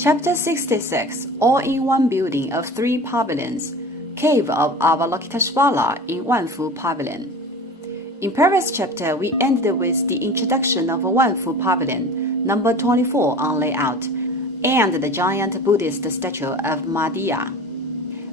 Chapter 66, All-in-One Building of 3 Pavilions, Cave of Avalokiteshvara in Wanfu Pavilion. In previous chapter, we ended with the introduction of Wanfu Pavilion, number 24 on layout, and the giant Buddhist statue of Madhya.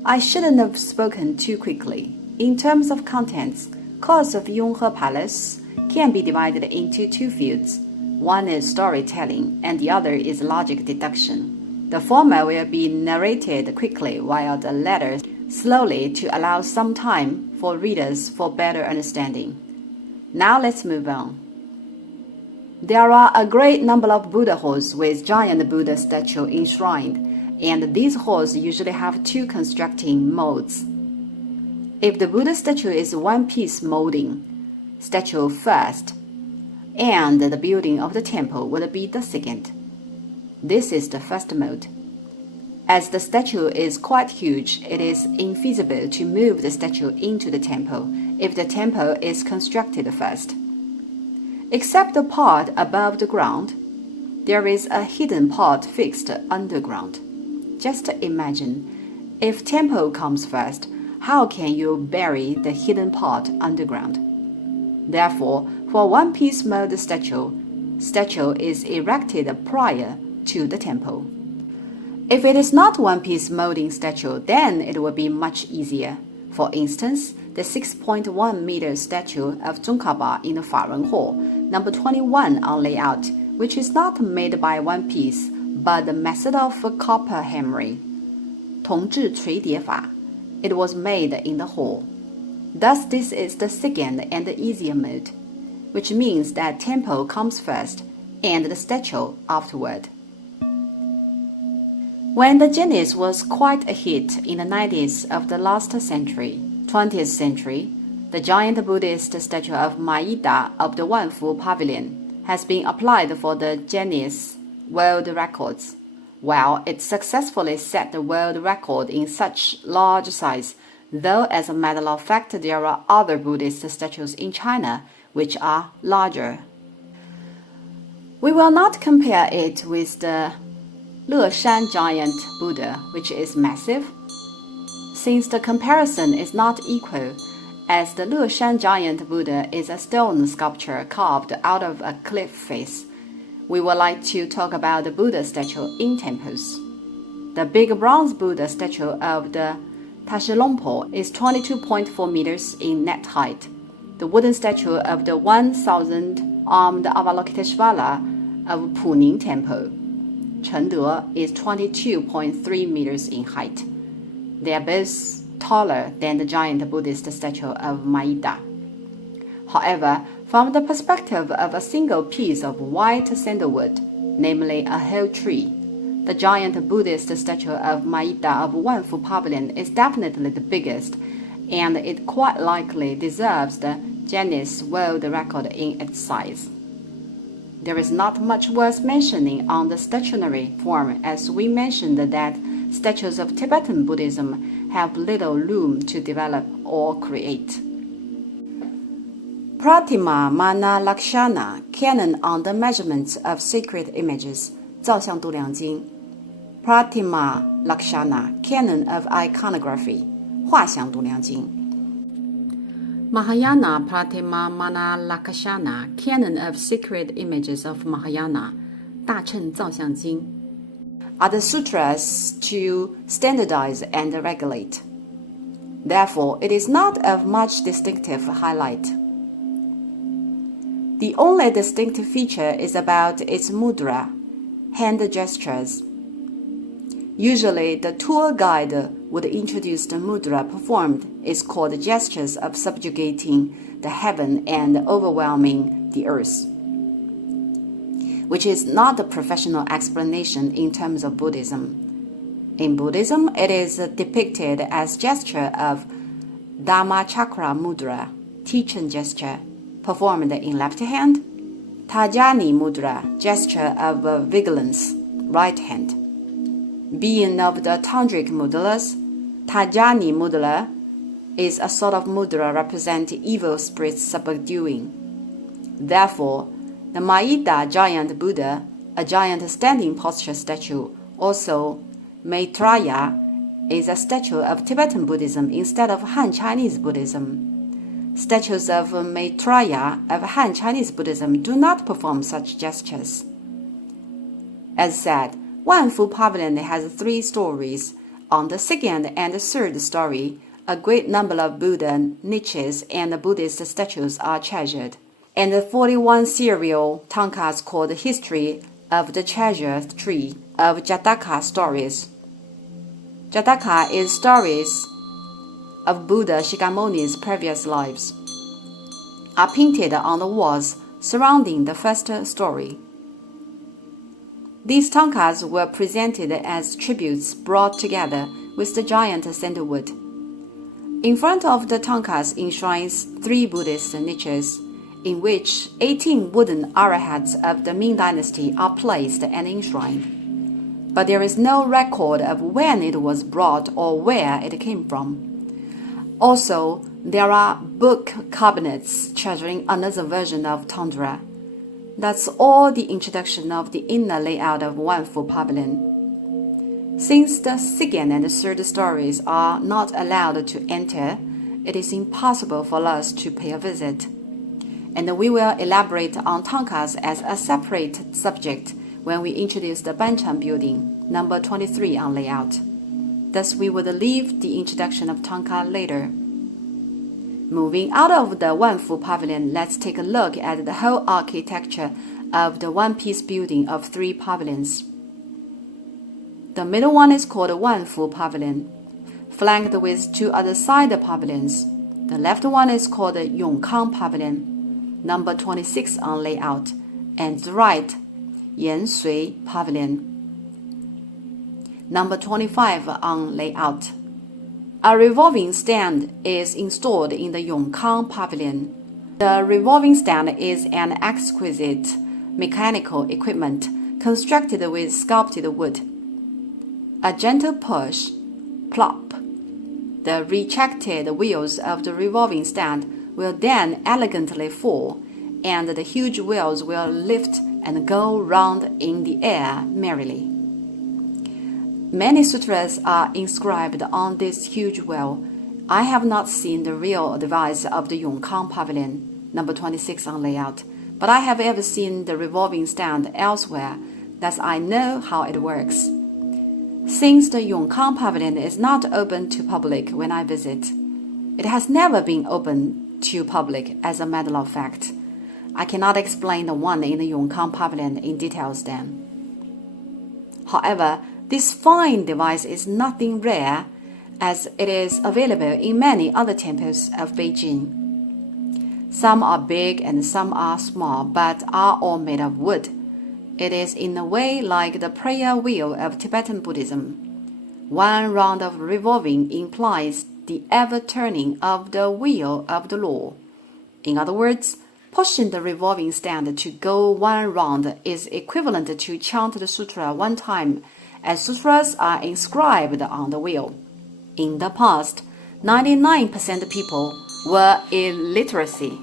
I shouldn't have spoken too quickly. In terms of contents, course of Yonghe Palace can be divided into 2 fields. One is storytelling, and the other is logic deduction. The former will be narrated quickly, while the latter slowly to allow some time for readers for better understanding. Now let's move on. There are a great number of Buddha halls with giant Buddha statue enshrined, and these halls usually have 2 constructing modes. If the Buddha statue is one-piece molding, statue first, and the building of the temple would be the second. This is the first mode. As the statue is quite huge, it is infeasible to move the statue into the temple if the temple is constructed first. Except the part above the ground, there is a hidden part fixed underground. Just imagine, if temple comes first, how can you bury the hidden part underground? Therefore, for one-piece mold statue is erected prior to the temple. If it is not one-piece molding statue, then it will be much easier. For instance, the 6.1 meter statue of Tsongkhapa in the Faren Hall, number 21 on layout, which is not made by one piece, but the method of copper hammering, 铜制锤叠法. It was made in the hall. Thus, this is the second and easier mode, which means that temple comes first and the statue afterward. When the genius was quite a hit in the 90s of the last century, 20th century, the giant Buddhist statue of Maida of the Wanfu Pavilion has been applied for the Guinness World Records. Well, it successfully set the world record in such large size, though as a matter of fact there are other Buddhist statues in China which are larger. We will not compare it with the Leshan giant Buddha, which is massive, since the comparison is not equal, as the Leshan giant Buddha is a stone sculpture carved out of a cliff face. We would like to talk about the Buddha statue in temples. The big bronze Buddha statue of the Tashilongpo is 22.4 meters in net height. The wooden statue of the 1,000-armed Avalokiteshvara of Puning Temple, Chengde, is 22.3 meters in height. They are both taller than the giant Buddhist statue of Maida. However, from the perspective of a single piece of white sandalwood, namely a whole tree, the giant Buddhist statue of Maida of Wanfu Pavilion is definitely the biggest, and it quite likely deserves the Guinness World Record in its size. There is not much worth mentioning on the statuary form, as we mentioned that statues of Tibetan Buddhism have little room to develop or create. Pratima Mana Lakshana, Canon on the Measurements of Sacred Images, 造像度量经. Pratima Lakshana, Canon of Iconography, 画像度量经. Mahayana Pratima Mana Lakshana, Canon of Sacred Images of Mahayana, 大乘造像经, are the sutras to standardize and regulate. Therefore, it is not of much distinctive highlight. The only distinctive feature is about its mudra, hand gestures. Usually, the tour guide would introduce the mudra performed is called gestures of subjugating the heaven and overwhelming the earth, which is not a professional explanation in terms of Buddhism. In Buddhism, it is depicted as gesture of Dhamma Chakra Mudra, teaching gesture, performed in left hand, Tajani Mudra, gesture of vigilance, right hand. Being of the Tantric mudras, Tajani Mudra is a sort of mudra representing evil spirits subduing. Therefore, the Maida giant Buddha, a giant standing posture statue, Also, Maitreya is a statue of Tibetan Buddhism instead of Han Chinese Buddhism. Statues of Maitreya of Han Chinese Buddhism do not perform such gestures. As said, Wanfu Pavilion has 3 stories. On the second and third story, a great number of Buddha niches and Buddhist statues are treasured, and the 41 serial tankas called History of the Treasure Tree of Jataka stories. Jataka is stories of Buddha Shakyamuni's previous lives, are painted on the walls surrounding the first story. These tankas were presented as tributes brought together with the giant sandalwood. In front of the tankas enshrines 3 Buddhist niches, in which 18 wooden arahats of the Ming Dynasty are placed and enshrined. But there is no record of when it was brought or where it came from. Also, there are book cabinets treasuring another version of Tundra. That's all the introduction of the inner layout of Wanfu Pavilion. Since the second and third stories are not allowed to enter, it is impossible for us to pay a visit. And we will elaborate on tankas as a separate subject when we introduce the Banchan building, number 23 on layout. Thus, we will leave the introduction of tanka later. Moving out of the Wanfu Pavilion, let's take a look at the whole architecture of the one-piece building of 3 pavilions. The middle one is called Wanfu Pavilion, flanked with 2 other side pavilions. The left one is called Yonghe Pavilion, number 26 on layout, and the right, Yanghe Pavilion, number 25 on layout. A revolving stand is installed in the Yonghe Pavilion. The revolving stand is an exquisite mechanical equipment constructed with sculpted wood. A gentle push, plop. The retracted wheels of the revolving stand will then elegantly fall, and the huge wheels will lift and go round in the air merrily. Many sutras are inscribed on this huge wheel. I have not seen the real device of the Yonghe Pavilion, number 26 on layout, but I have ever seen the revolving stand elsewhere, thus I know how it works. Since the Yonghe Pavilion is not open to public when I visit, it has never been open to public as a matter of fact. I cannot explain the one in the Yonghe Pavilion in details then. However, this fine device is nothing rare, as it is available in many other temples of Beijing. Some are big and some are small, but are all made of wood. It is in a way like the prayer wheel of Tibetan Buddhism. One round of revolving implies the ever-turning of the wheel of the law. In other words, pushing the revolving stand to go one round is equivalent to chant the sutra one time, as sutras are inscribed on the wheel. In the past, 99% people were illiteracy.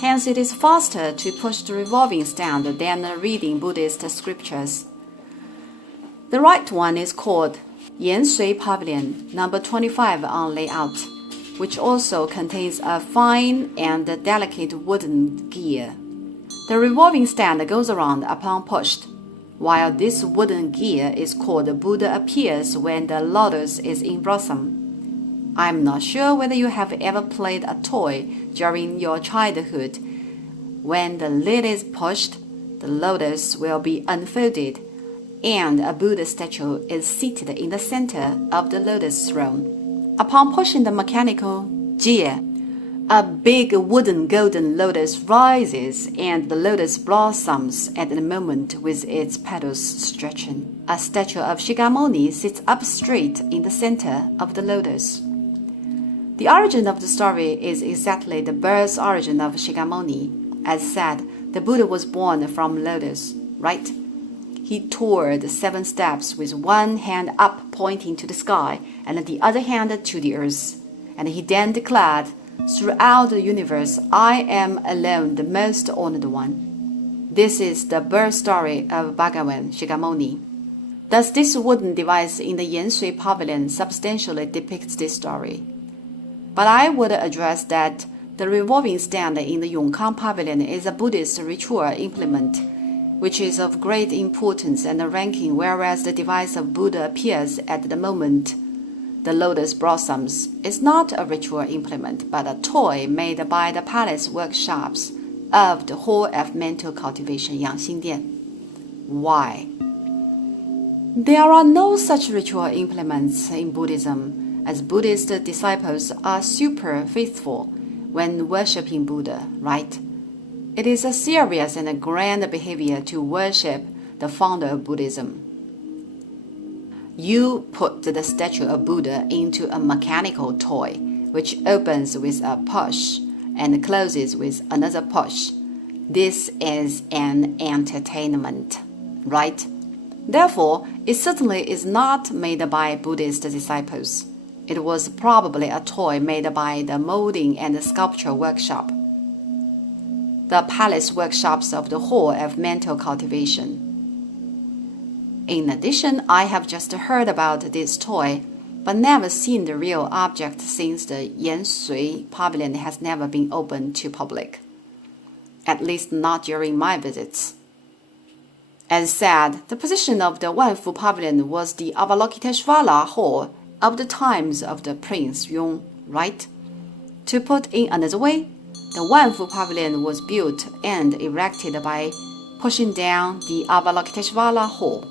Hence, it is faster to push the revolving stand than reading Buddhist scriptures. The right one is called Yanghe Pavilion, number 25 on layout, which also contains a fine and delicate wooden gear. The revolving stand goes around upon pushed, while this wooden gear is called Buddha appears when the lotus is in blossom. I'm not sure whether you have ever played a toy during your childhood. When the lid is pushed, the lotus will be unfolded, and a Buddha statue is seated in the center of the lotus throne. Upon pushing the mechanical gear, a big wooden golden lotus rises, and the lotus blossoms at the moment with its petals stretching. A statue of Shakyamuni sits up straight in the center of the lotus. The origin of the story is exactly the birth origin of Shakyamuni. As said, the Buddha was born from lotus, right? He tore the 7 steps with one hand up pointing to the sky and the other hand to the earth. And he then declared, "Throughout the universe, I am alone the most honored one." This is the birth story of Bhagavan Shakyamuni. Thus, this wooden device in the Yansui Pavilion substantially depicts this story. But I would address that the revolving stand in the Yonghe Pavilion is a Buddhist ritual implement, which is of great importance and ranking, whereas the device of Buddha appears at the moment the lotus blossoms is not a ritual implement, but a toy made by the palace workshops of the Hall of Mental Cultivation, Yangxingdian. Why? There are no such ritual implements in Buddhism, as Buddhist disciples are super faithful when worshipping Buddha, right? It is a serious and a grand behavior to worship the founder of Buddhism. You put the statue of Buddha into a mechanical toy, which opens with a push and closes with another push. This is an entertainment, right? Therefore, it certainly is not made by Buddhist disciples. It was probably a toy made by the molding and sculpture workshop, the palace workshops of the Hall of Mental Cultivation. In addition, I have just heard about this toy, but never seen the real object since the Yansui Pavilion has never been open to public, at least not during my visits. As said, the position of the Wanfu Pavilion was the Avalokiteshvara Hall of the times of the Prince Yonghe, right? To put in another way, the Wanfu Pavilion was built and erected by pushing down the Avalokiteshvara Hall.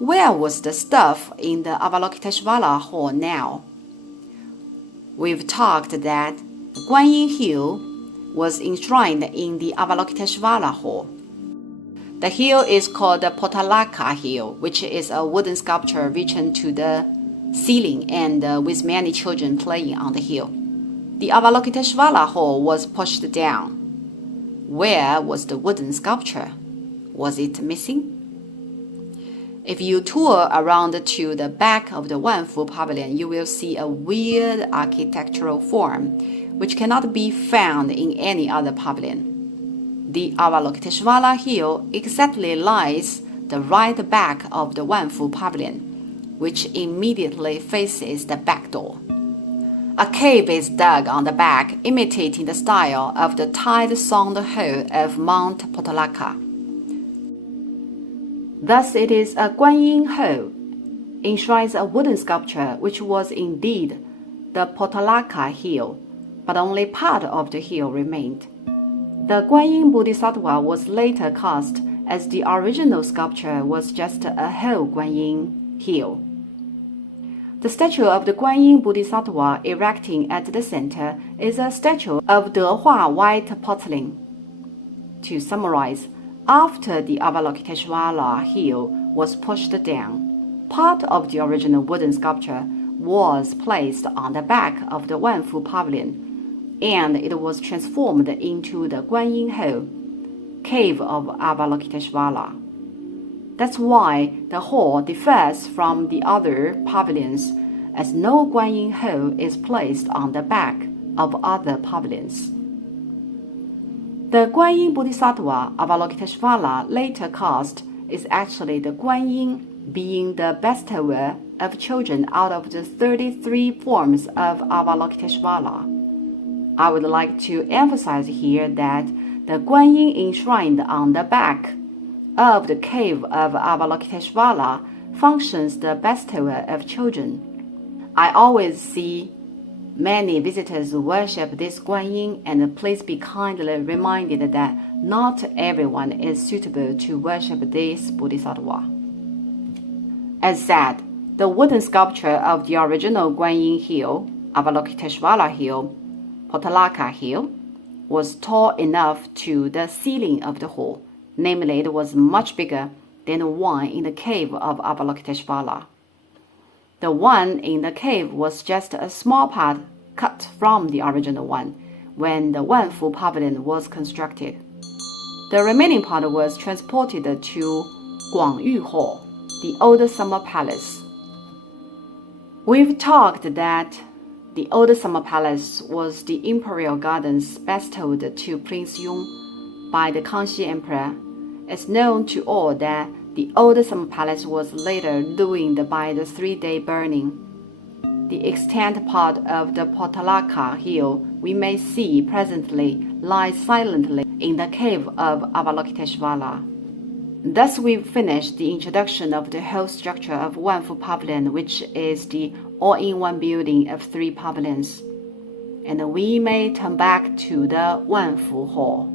Where was the stuff in the Avalokiteshvara Hall now? We've talked that the Guanyin Hill was enshrined in the Avalokiteshvara Hall. The hill is called the Potalaka Hill, which is a wooden sculpture reaching to the ceiling and with many children playing on the hill. The Avalokiteshvara Hall was pushed down. Where was the wooden sculpture? Was it missing? If you tour around to the back of the Wanfu Pavilion, you will see a weird architectural form which cannot be found in any other pavilion. The Avalokiteshvara Hill exactly lies the right back of the Wanfu Pavilion, which immediately faces the back door. A cave is dug on the back, imitating the style of the tide-sown hole of Mount Potalaka. Thus, it is a Guanyin hole, enshrines a wooden sculpture which was indeed the Potalaka Hill, but only part of the hill remained. The Guanyin Bodhisattva was later cast as the original sculpture was just a whole Guanyin hill. The statue of the Guanyin Bodhisattva erecting at the center is a statue of Dehua white porcelain. To summarize, after the Avalokiteshvara Hill was pushed down, part of the original wooden sculpture was placed on the back of the Wanfu Pavilion, and it was transformed into the Guanyin Hall, cave of Avalokiteshvara. That's why the hall differs from the other pavilions, as no Guanyin Hall is placed on the back of other pavilions. The Guanyin Bodhisattva Avalokiteshvara later cast is actually the Guanyin being the bestower of children out of the 33 forms of Avalokiteshvara. I would like to emphasize here that the Guanyin enshrined on the back of the cave of Avalokiteshvara functions the bestower of children. I always see many visitors worship this Guanyin, and please be kindly reminded that not everyone is suitable to worship this Bodhisattva. As said, the wooden sculpture of the original Guanyin Hill, Avalokiteshvara Hill, Potalaka Hill, was tall enough to the ceiling of the hall, namely it was much bigger than the one in the cave of Avalokiteshvara. The one in the cave was just a small part cut from the original one when the Wanfu Pavilion was constructed. The remaining part was transported to Guangyu Hall, the old summer palace. We've talked that the old summer palace was the imperial gardens bestowed to Prince Yonghe by the Kangxi Emperor. It's known to all that The old summer palace was later ruined by the 3-day burning. The extant part of the Potalaka hill we may see presently lies silently in the cave of Avalokiteshvara. Thus we've finished the introduction of the whole structure of Wanfu Pavilion, which is the all-in-one building of 3 pavilions. And we may turn back to the Wanfu Hall.